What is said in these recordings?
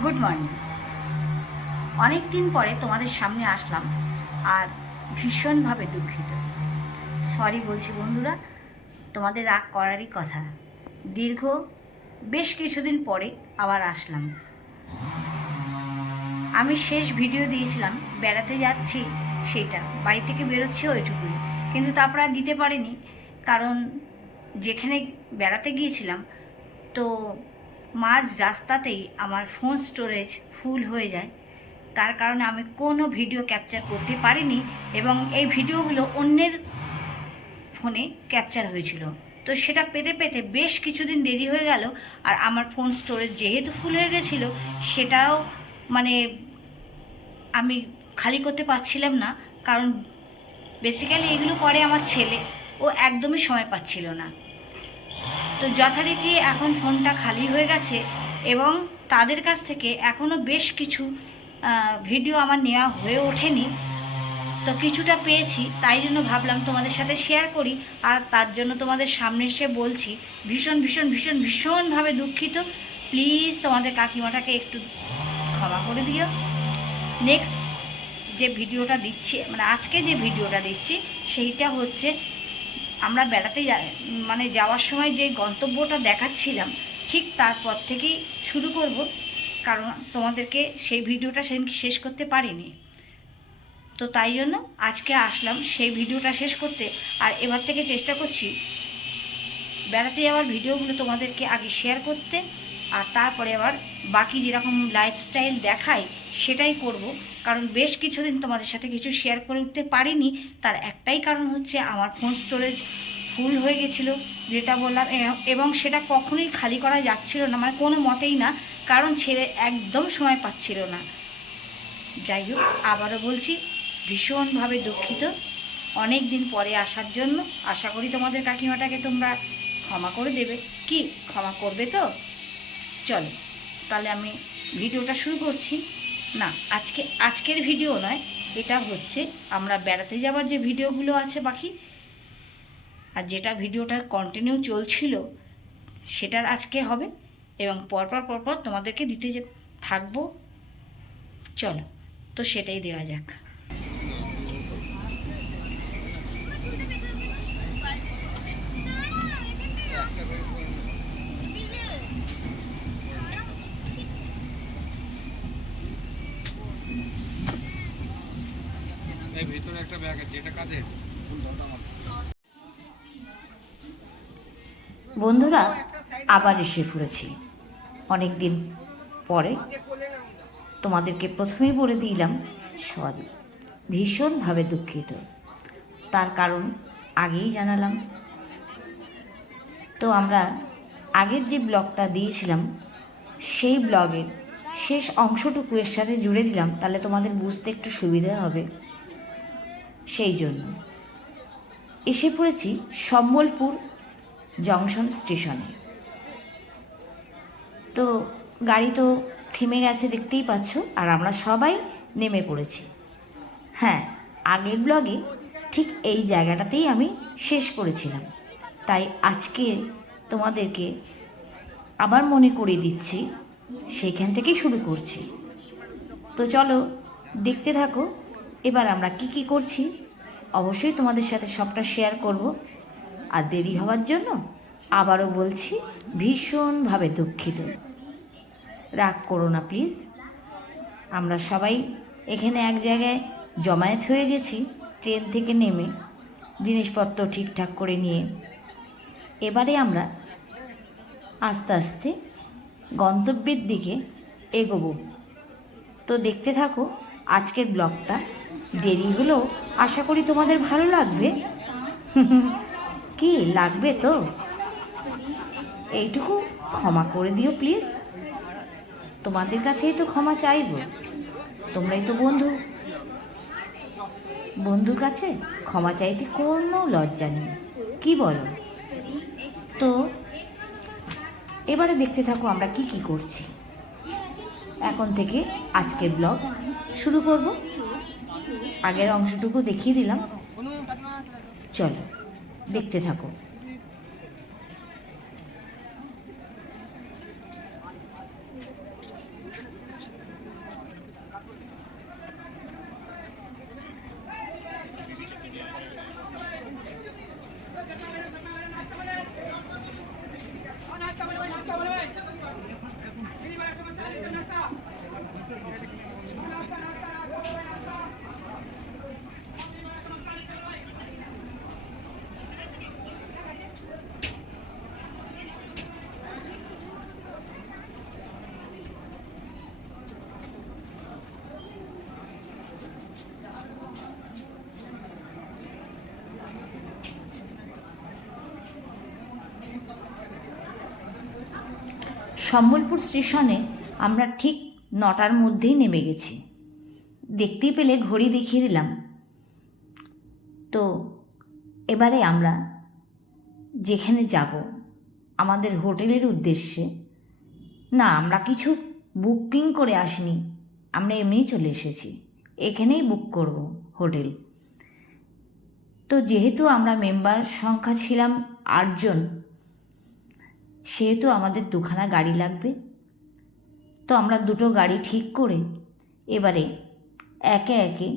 Good morning. অনেক দিন পরে তোমাদের সামনে আসলাম আর ভীষণভাবে দুঃখিত। সরি বলছি বন্ধুরা, তোমাদের রাগ করারই কথা। দীর্ঘ বেশ কিছুদিন পরে আবার আসলাম। আমি শেষ ভিডিও দিয়েছিলাম বেড়াতে যাচ্ছি, সেটা বাড়ি থেকে বেরোচ্ছি ওইটুকুই, কিন্তু তারপর আর দিতে পারিনি। কারণ যেখানে বেড়াতে গিয়েছিলাম তো মাঝ রাস্তাতেই আমার ফোন স্টোরেজ ফুল হয়ে যায়। তার কারণে আমি কোনো ভিডিও ক্যাপচার করতে পারিনি এবং এই ভিডিওগুলো অন্যের ফোনে ক্যাপচার হয়েছিল। তো সেটা পেতে পেতে বেশ কিছুদিন দেরি হয়ে গেল। আর আমার ফোন স্টোরেজ যেহেতু ফুল হয়ে গেছিলো, সেটাও মানে আমি খালি করতে পারছিলাম না। কারণ বেসিক্যালি এগুলো করে আমার ছেলে, ও একদমই সময় পাচ্ছিল না। তো যথারীতি এখন ফোনটা খালি হয়ে গেছে এবং তাদের কাছ থেকে এখনও বেশ কিছু ভিডিও আমার নেওয়া হয়ে ওঠেনি। তো কিছুটা পেয়েছি, তাই জন্য ভাবলাম তোমাদের সাথে শেয়ার করি। আর তার জন্য তোমাদের সামনে এসে বলছি ভীষণ ভীষণ ভীষণ ভীষণভাবে দুঃখিত। প্লিজ তোমাদের কাকিমাটাকে একটু ক্ষমা করে দিও। নেক্সট যে ভিডিওটা দিচ্ছি, মানে আজকে যে ভিডিওটা দিচ্ছি, সেইটা হচ্ছে আমরা বেড়াতে যাওয়ার সময় যে গন্তব্যটা দেখাচ্ছিলাম, ঠিক তারপর থেকেই শুরু করব। কারণ তোমাদেরকে সেই ভিডিওটা সেদিনকে শেষ করতে পারিনি, তো তাই জন্য আজকে আসলাম সেই ভিডিওটা শেষ করতে। আর এবার থেকে চেষ্টা করছি বেড়াতে যাওয়ার ভিডিওগুলো তোমাদেরকে আগে শেয়ার করতে, আর তারপরে আবার বাকি যেরকম লাইফস্টাইল দেখাই সেটাই করব। কারণ বেশ কিছুদিন তোমাদের সাথে কিছু শেয়ার করে উঠতে পারিনি। তার একটাই কারণ হচ্ছে আমার ফোন স্টোরেজ ফুল হয়ে গেছিলো, যেটা বললাম, এবং সেটা কখনোই খালি করা যাচ্ছিল না, মানে কোনো মতেই না। কারণ ছেলে একদম সময় পাচ্ছিল না। যাই হোক, আবারও বলছি ভীষণভাবে দুঃখিত অনেক দিন পরে আসার জন্য। আশা করি তোমাদের কাকিমাটাকে তোমরা ক্ষমা করে দেবে। কি ক্ষমা করবে তো? চলো তাহলে আমি ভিডিওটা শুরু করছি। না, আজকের ভিডিও নয়, এটা হচ্ছে আমরা বেড়াতে যাওয়ার যে ভিডিওগুলো আছে বাকি, আর যেটা ভিডিওটার কন্টিনিউ চলছিল সেটার আজকে হবে এবং পরপর তোমাদেরকে দিতে থাকবো। চলো তো সেটাই দেওয়া যাক। ভিতরে একটা ব্যাগ আছে, এটা কাদের? বন্ধুরা, আবার এসে পড়েছি অনেক দিন পরে। তোমাদেরকে প্রথমেই বলে দিলাম সরি, ভীষণভাবে দুঃখিত। তার কারণ আগেই জানালাম। তো আমরা আগের যে ব্লগটা দিয়েছিলাম সেই ব্লগের শেষ অংশটুকু এর সাথে জুড়ে দিলাম, তাহলে তোমাদের বুঝতে একটু সুবিধা হবে। সেই জন্য এসে পড়েছি সম্বলপুর জংশন স্টেশনে। তো গাড়ি তো থেমে গেছে দেখতেই পাচ্ছ, আর আমরা সবাই নেমে পড়েছি। হ্যাঁ, আগের ব্লগে ঠিক এই জায়গাটাতেই আমি শেষ করেছিলাম, তাই আজকে তোমাদেরকে আবার মনে করিয়ে দিচ্ছি, সেইখান থেকেই শুরু করছি। তো চলো দেখতে থাকো এবার আমরা কি করছি। অবশ্যই তোমাদের সাথে সবটা শেয়ার করব। আর দেরি হওয়ার জন্য আবারও বলছি ভীষণভাবে দুঃখিত, রাগ করো না প্লিজ। আমরা সবাই এখানে এক জায়গায় জমায়েত হয়ে গেছি ট্রেন থেকে নেমে, জিনিসপত্র ঠিকঠাক করে নিয়ে। এবারে আমরা আস্তে আস্তে গন্তব্যের দিকে এগোবো। তো দেখতে থাকো আজকের ব্লগটা। দেরি হলেও আশা করি তোমাদের ভালো লাগবে। কি লাগবে তো? এইটুকু ক্ষমা করে দিও প্লিজ। তোমাদের কাছেই তো ক্ষমা চাইব, তোমরাই তো বন্ধু। বন্ধুর কাছে ক্ষমা চাইতে কোনো লজ্জা নেই, কি বলো? তো এবারে দেখতে থাকো আমরা কি করছি। এখন থেকে আজকের ব্লগ শুরু করব। আগের অংশটুকু দেখিয়ে দিলাম, চলো দেখতে থাকো। সম্বলপুর স্টেশনে আমরা ঠিক 9টার মধ্যেই নেমে গেছি। দেখতেই পেলে ঘড়ি দেখিয়ে দিলাম। তো এবারে আমরা যেখানে যাব আমাদের হোটেলের উদ্দেশ্যে, না আমরা কিছু বুকিং করে আসিনি, আমরা এমনিই চলে এসেছি, এখানেই বুক করব হোটেল। তো যেহেতু আমরা মেম্বার সংখ্যা ছিলাম 8 জন, সেহেতু আমাদের 2খানা গাড়ি লাগবে। তো আমরা 2টো গাড়ি ঠিক করে এবারে একে একে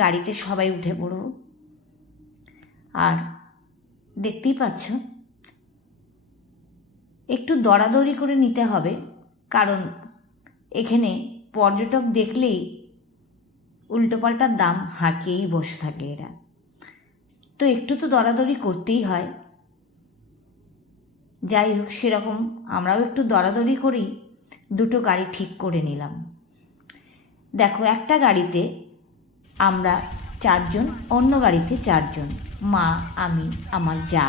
গাড়িতে সবাই উঠে পড়ব। আর দেখতেই পাচ্ছ একটু দরাদরি করে নিতে হবে, কারণ এখানে পর্যটক দেখলেই উল্টোপাল্টা দাম হাঁকিয়েই বসে থাকে এরা। তো একটু তো দরাদরি করতেই হয়। যাই হোক, সেরকম আমরাও একটু দরাদরি করেই 2টো গাড়ি ঠিক করে নিলাম। দেখো, একটা গাড়িতে আমরা 4 জন, অন্য গাড়িতে 4 জন, মা, আমি, আমার যা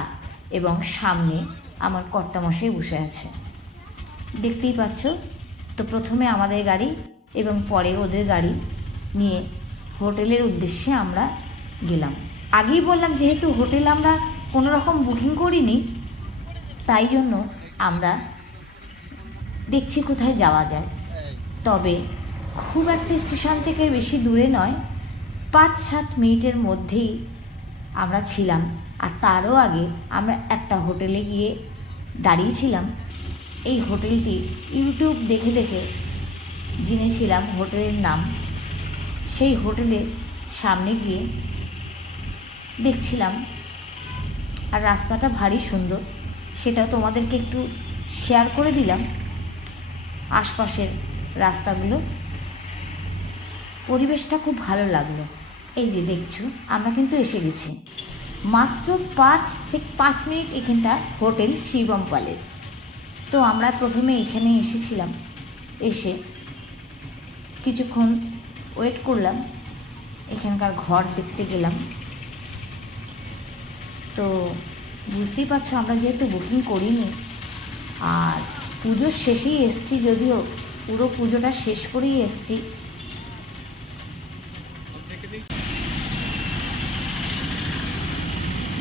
এবং সামনে আমার কর্তামশাই বসে আছে, দেখতেই পাচ্ছ। তো প্রথমে আমাদের গাড়ি এবং পরে ওদের গাড়ি নিয়ে হোটেলের উদ্দেশ্যে আমরা গেলাম। আগেই বললাম, যেহেতু হোটেল আমরা কোনো রকম বুকিং করিনি, তাই জন্য আমরা দেখছি কোথায় যাওয়া যায়। তবে খুব একটা স্টেশন থেকে বেশি দূরে নয়, 5-7 মিনিটের মধ্যেই আমরা ছিলাম। আর তারও আগে আমরা একটা হোটেলে গিয়ে দাঁড়িয়েছিলাম। এই হোটেলটি ইউটিউব দেখে দেখে জেনেছিলাম হোটেলের নাম। সেই হোটেলের সামনে গিয়ে দেখছিলাম, আর রাস্তাটা ভারী সুন্দর, সেটা তোমাদেরকে একটু শেয়ার করে দিলাম। আশপাশের রাস্তাগুলো, পরিবেশটা খুব ভালো লাগলো। এই যে দেখছো, আমরা কিন্তু এসে গেছি। মাত্র 5 মিনিট এখানটা হোটেল শিবম প্যালেস। তো আমরা প্রথমে এখানে এসেছিলাম, এসে কিছুক্ষণ ওয়েট করলাম, এখানকার ঘর দেখতে গেলাম। তো বুঝতেই পারছো, আমরা যেহেতু বুকিং করিনি আর পুজোর শেষেই এসছি, যদিও পুরো পুজোটা শেষ করেই এসছি।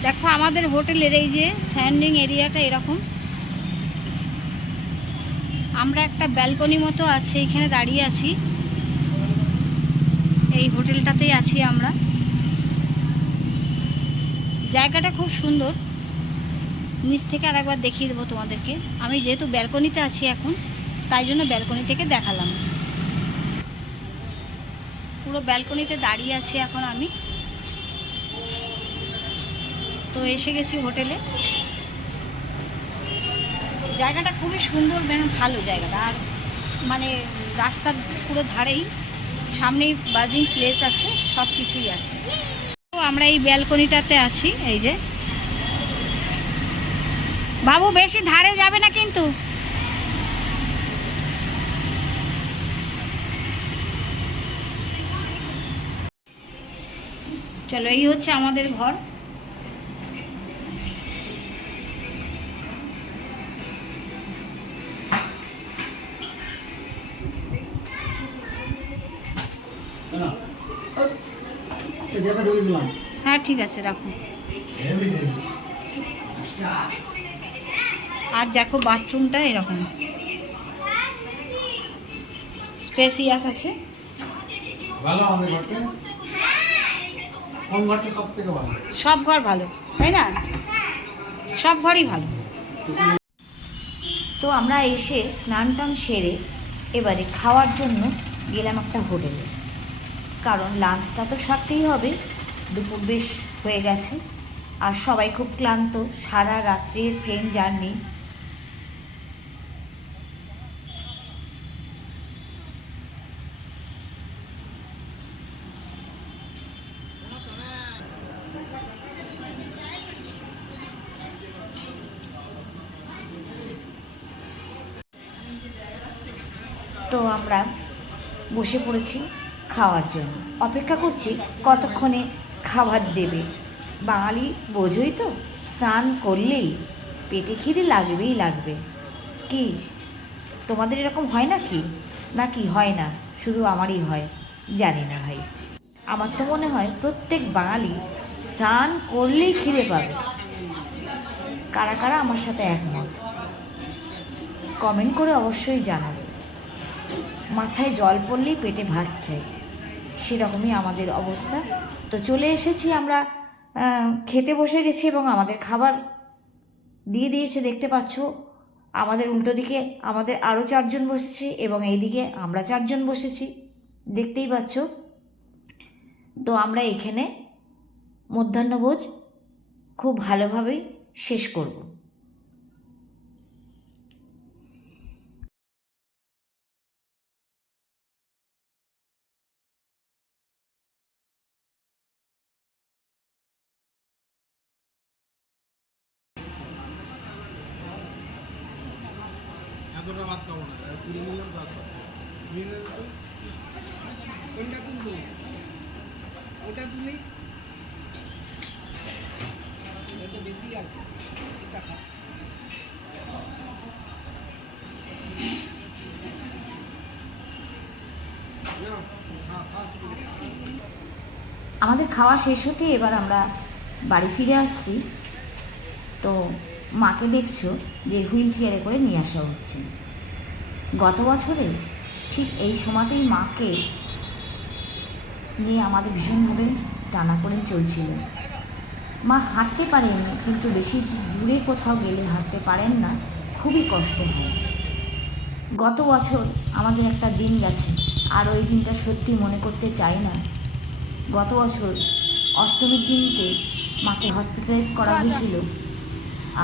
দেখো, আমাদের হোটেলের এই যে স্ট্যান্ডিং এরিয়াটা এরকম। আমরা একটা ব্যালকনি মতো আছে, এখানে দাঁড়িয়ে আছি, এই হোটেলটাতেই আছি আমরা। জায়গাটা খুব সুন্দর, নিচ থেকে আরেকবার দেখিয়ে দেবো তোমাদেরকে। আমি যেহেতু ব্যালকনিতে আছি এখন, তাই জন্য ব্যালকনি থেকে দেখালাম। পুরো ব্যালকনিতে দাঁড়িয়ে আছি এখন আমি। তো এসে গেছি হোটেলে। জায়গাটা খুবই সুন্দর, ভালো জায়গাটা। আর মানে রাস্তার পুরো ধারেই, সামনেই বাজিং প্লেস আছে, সব কিছুই আছে। তো আমরা এই ব্যালকনিটাতে আছি। এই যে বাবু, বেশি ধারে যাবে না কিন্তু। চলো, এই হচ্ছে আমাদের ঘর। হ্যাঁ, ঠিক আছে, রাখুন। আর দেখো, বাথরুমটা এরকম স্পেসিয়াস আছে। ভালো আমাদের ঘরটা। কোন ঘরটা সবথেকে ভালো? সব ঘর ভালো, তাই না? সব ঘরই ভালো। তো আমরা এসে স্নান টান সেরে এবারে খাওয়ার জন্য গেলাম একটা হোটেলে, কারণ লাঞ্চটা তো সারতেই হবে। দুপুর বেশ হয়ে গেছে আর সবাই খুব ক্লান্ত, সারা রাত্রে ট্রেন জার্নি। তো আমরা বসে পড়েছি খাওয়ার জন্য, অপেক্ষা করছি কতক্ষণে খাবার দেবে। বাঙালি বোঝোই তো, স্নান করলেই পেটে খিদে লাগবেই লাগবে। কি তোমাদের এরকম হয় নাকি হয় না শুধু আমারই হয় জানি না ভাই। আমার তো মনে হয় প্রত্যেক বাঙালি স্নান করলেই খিদে পাবে। কারা কারা আমার সাথে একমত কমেন্ট করে অবশ্যই জানাবে। মাথায় জল পড়লেই পেটে ভাত চাই, সেরকমই আমাদের অবস্থা। তো চলে এসেছি আমরা, খেতে বসে গেছি এবং আমাদের খাবার দিয়ে দিয়েছে দেখতে পাচ্ছ। আমাদের উল্টো দিকে আমাদের আরও 4 জন বসেছে এবং এইদিকে আমরা 4 জন বসেছি, দেখতেই পাচ্ছ। তো আমরা এখানে মধ্যাহ্নভোজ খুব ভালোভাবেই শেষ করব। এতটা ভাত খাবো না, তুলে নিলাম 400 নিলে তো কোনটা তুলবো, ওটা তুলি তো বেশি আছে সেটা খা। আমাদের খাওয়া শেষ হতে এবার আমরা বাড়ি ফিরে আসছি। তো মাকে দেখছো যে হুইল চেয়ারে করে নিয়ে আসা হচ্ছে। গত বছরে ঠিক এই সময়তেই মাকে নিয়ে আমাদের ভীষণভাবে টানাপোড়েন চলছিল। মা হাঁটতে পারেন কিন্তু বেশি দূরে কোথাও গেলে হাঁটতে পারেন না, খুবই কষ্ট হয়। গত বছর আমাদের একটা দিন গেছে আর ওই দিনটা সত্যি মনে করতে চাই না। গত বছর অষ্টমীর দিনকে মাকে হসপিটালাইজ করা হয়েছিল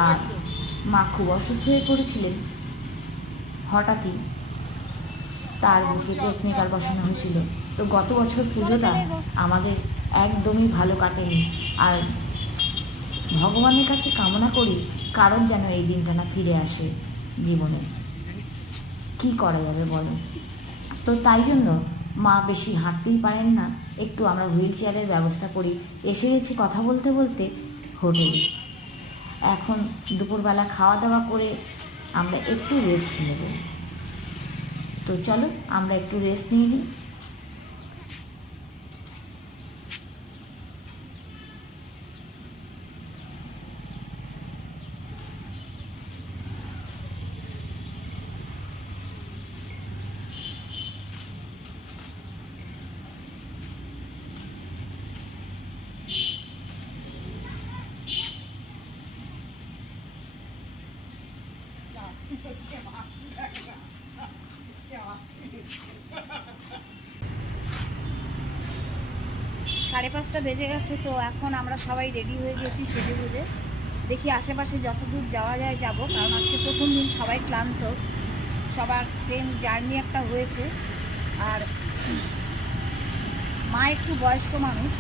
আর মা খুব অসুস্থ হয়ে পড়েছিলেন। হঠাৎই তার বুকে পেসমেকার বসানো হয়েছিল। তো গত বছর পুজোটা আমাদের একদমই ভালো কাটেনি। আর ভগবানের কাছে কামনা করি কারণ যেন এই দিনটা না ফিরে আসে জীবনে। কি করা যাবে বলো। তো তাই জন্য মা বেশি হাঁটতেই পারেন না, একটু আমরা হুইল চেয়ারের ব্যবস্থা করি। এসে গেছি কথা বলতে বলতে হোটেলে। এখন দুপুরবেলা খাওয়া দাওয়া করে আমরা একটু রেস্ট নেব। তো চলো আমরা একটু রেস্ট নিয়ে নিই। সাড়ে 5টা বেজে গেছে। তো এখন আমরা সবাই রেডি হয়ে গেছি সেজে গুজে। দেখি আশেপাশে যতদূর যাওয়া যায় যাব, কারণ আজকে প্রথম দিন সবাই ক্লান্ত, সবার ট্রেন জার্নি একটা হয়েছে। আর মা একটু বয়স্ক মানুষ,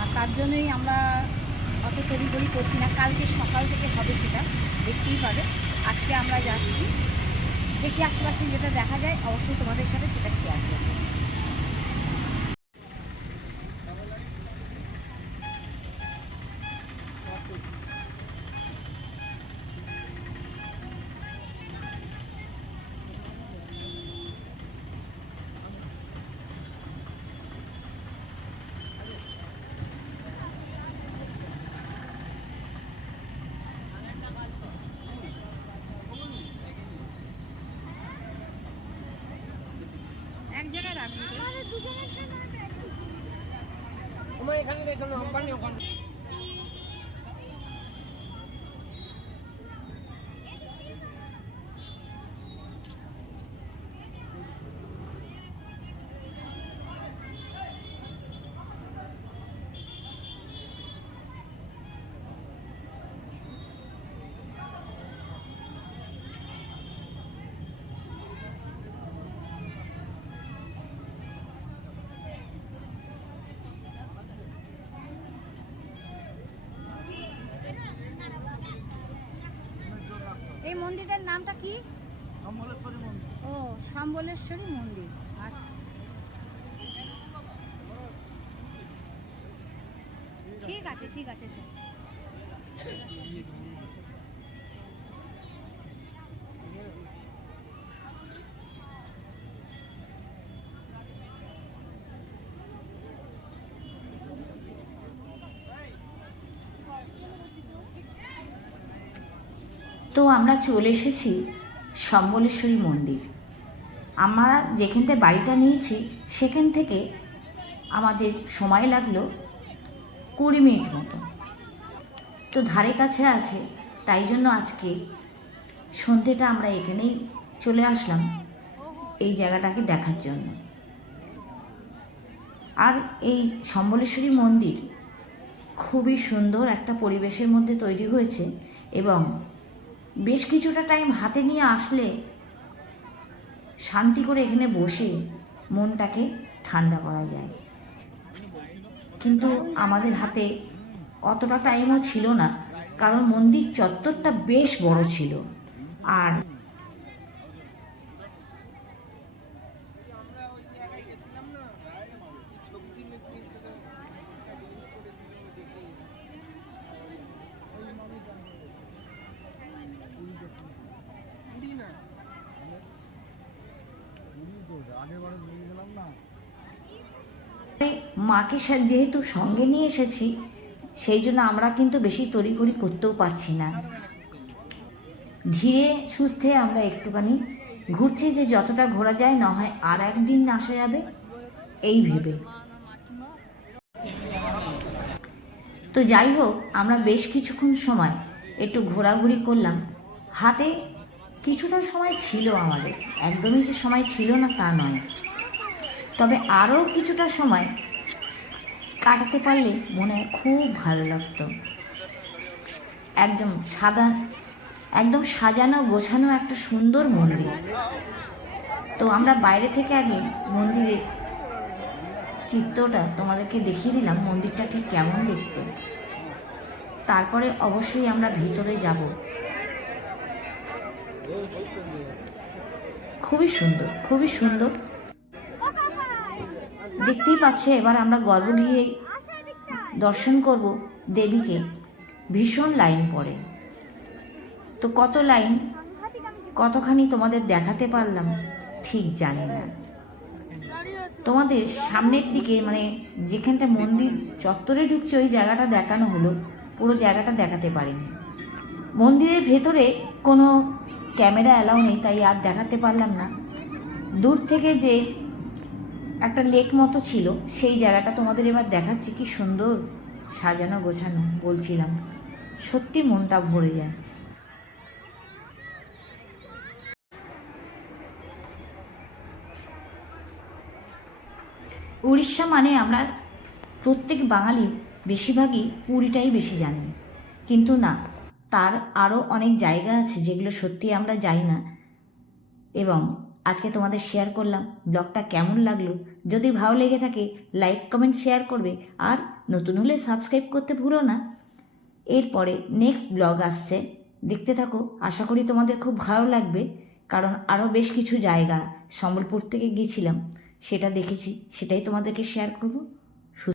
আর তার জন্যই আমরা অত তড়িঘড়ি করছি না। কালকে সকাল থেকে হবে সেটা দেখতেই পাবে। আজকে আমরা যাচ্ছি, দেখি আশেপাশে যেটা দেখা যায় অবশ্যই তোমাদের সাথে সেটা শেয়ার করবো। এক জায়গায় রাখবি তোমার এখানে রেখে নাও, ওখানে ওখানে। এই মন্দিরের নামটা কি? সম্বলেশ্বরী মন্দির। ও, সম্বলেশ্বরী মন্দির। আচ্ছা, ঠিক আছে ঠিক আছে। তো আমরা চলে এসেছি সম্বলেশ্বরী মন্দির। আমরা যেখানটায় বাড়িটা নিয়েছি সেখান থেকে আমাদের সময় লাগলো 20 মিনিট মতো। তো ধারে কাছে আছে, তাই জন্য আজকে সন্ধ্যেটা আমরা এখানেই চলে আসলাম এই জায়গাটাকে দেখার জন্য। আর এই সম্বলেশ্বরী মন্দির খুবই সুন্দর একটা পরিবেশের মধ্যে তৈরি হয়েছে এবং বেশ কিছুটা টাইম হাতে নিয়ে আসলে শান্তি করে এখানে বসে মনটাকে ঠান্ডা করা যায়। কিন্তু আমাদের হাতে অতটা টাইমও ছিল না, কারণ মন্দির চত্বরটা বেশ বড় ছিল। আর মাকে যেহেতু সঙ্গে নিয়ে এসেছি, সেই জন্য আমরা কিন্তু বেশি তড়িঘড়ি করতেও পারছি না। ধীরে সুস্থে আমরা একটুখানি ঘুরছি, যে যতটা ঘোরা যায়, না হয় আর একদিন আসা যাবে এই ভেবে। তো যাই হোক, আমরা বেশ কিছুক্ষণ সময় একটু ঘোরাঘুরি করলাম। হাতে কিছুটা সময় ছিল আমাদের, একদমই যে সময় ছিল না তা নয়, তবে আরও কিছুটা সময় কাটাতে পারলে মনে খুব ভালো লাগতো। একদম সাজানো গোছানো একটা সুন্দর মন্দির। তো আমরা বাইরে থেকে আগে মন্দিরের চিত্রটা তোমাদেরকে দেখিয়ে দিলাম, মন্দিরটা ঠিক কেমন দেখতে। তারপরে অবশ্যই আমরা ভিতরে যাব। খুবই সুন্দর, খুবই সুন্দর দেখতেই পাচ্ছে। এবার আমরা গর্ভগৃহে দর্শন করব দেবীকে। ভীষণ লাইন পড়ে, তো কত লাইন কতখানি তোমাদের দেখাতে পারলাম ঠিক জানি না। তোমাদের সামনের দিকে, মানে যেখানটা মন্দির চত্বরে ঢুকছে ওই জায়গাটা দেখানো হলো, পুরো জায়গাটা দেখাতে পারিনি। মন্দিরের ভেতরে কোনো ক্যামেরা অ্যালাউ নেই, তাই আর দেখাতে পারলাম না। দূর থেকে যে একটা লেক মতো ছিল সেই জায়গাটা তোমাদের এবার দেখাচ্ছি। কি সুন্দর সাজানো গোছানো, বলছিলাম সত্যি মনটা ভরে যায়। উড়িষ্যা মানে আমরা প্রত্যেক বাঙালি বেশিরভাগই পুরীটাই বেশি জানি, কিন্তু না, তার আরও অনেক জায়গা আছে যেগুলো সত্যি আমরা যাই না। এবং আজকে তোমাদের শেয়ার করলাম। ব্লগটা কেমন লাগলো? যদি ভালো লেগে থাকে লাইক কমেন্ট শেয়ার করবে, আর নতুন হলে সাবস্ক্রাইব করতে ভুলো না। এরপরে নেক্সট ব্লগ আসছে, দেখতে থাকো। আশা করি তোমাদের খুব ভালো লাগবে, কারণ আরও বেশ কিছু জায়গা সম্বলপুর থেকে গিয়েছিলাম, সেটা দেখেছি, সেটাই তোমাদেরকে শেয়ার করব।